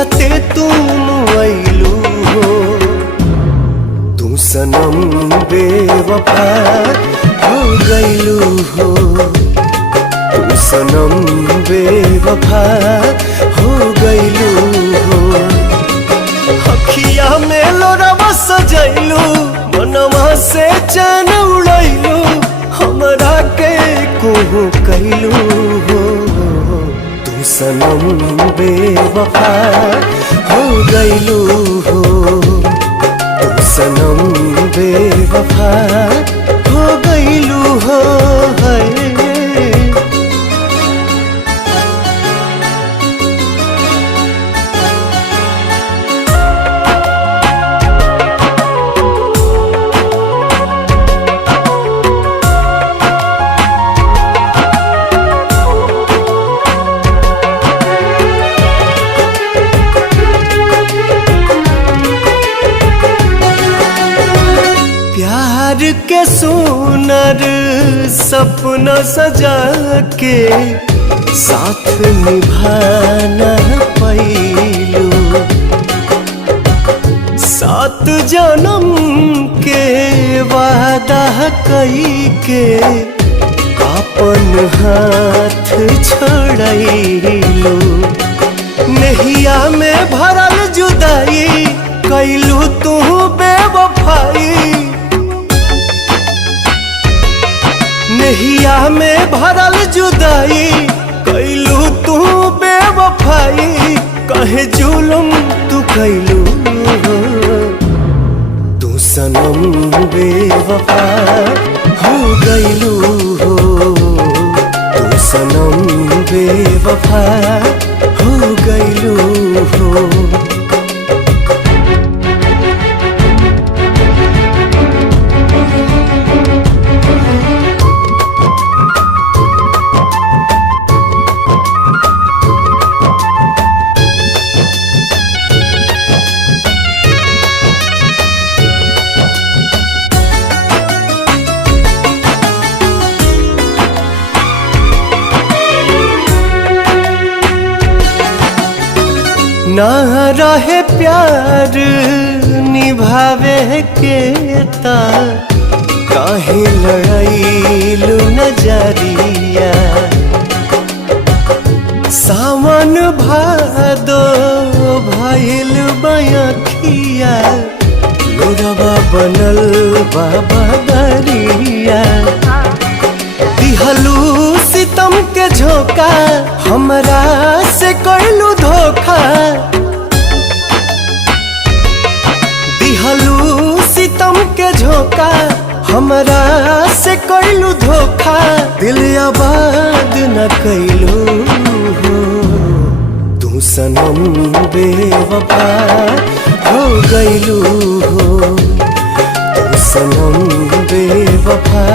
जियते तुम आइलू हो, तू सनम बेवफा हो गइलू हो, तू सनम बेवफा हो गइलू हो। अखिया में लोरवा सजैलू, मनवा से चैन उड़ैलू, हमरा के कोहू कैलू हो, तू सनम बेवफा हो गइलू हो, तू सनम बेवफा हो गइलू हो। प्यार के सुनर सपना सजा के साथ निभाना पैलू, 7 जन्म के वादा कई के अपन हाथ छोड़ैलू। नहिया में भरल जुदाई कैलू तू बेवफाई, नहिया में भरल जुदाई कैलू तू बेवफाई, कहे जुलुम तू कैलू हो, तू सनम बेवफा हो गइलू हो, तू सनम बेवफा हो गइलू हो। ना रहे प्यार निभावे के ता काहे लड़ाइलू नजरिया, सावन भादो भइल बयखिया, लोरवा बनल बाबा दरिया। दिहलू सितम के झोंका, हमरा से कैलू धोखा, दिहलू सितम के झोंका, हमरा से कैलू धोखा, दिल आबाद न कैलू हो, तू सनम बेवफा हो गइलू हो, तू सनम बेवफा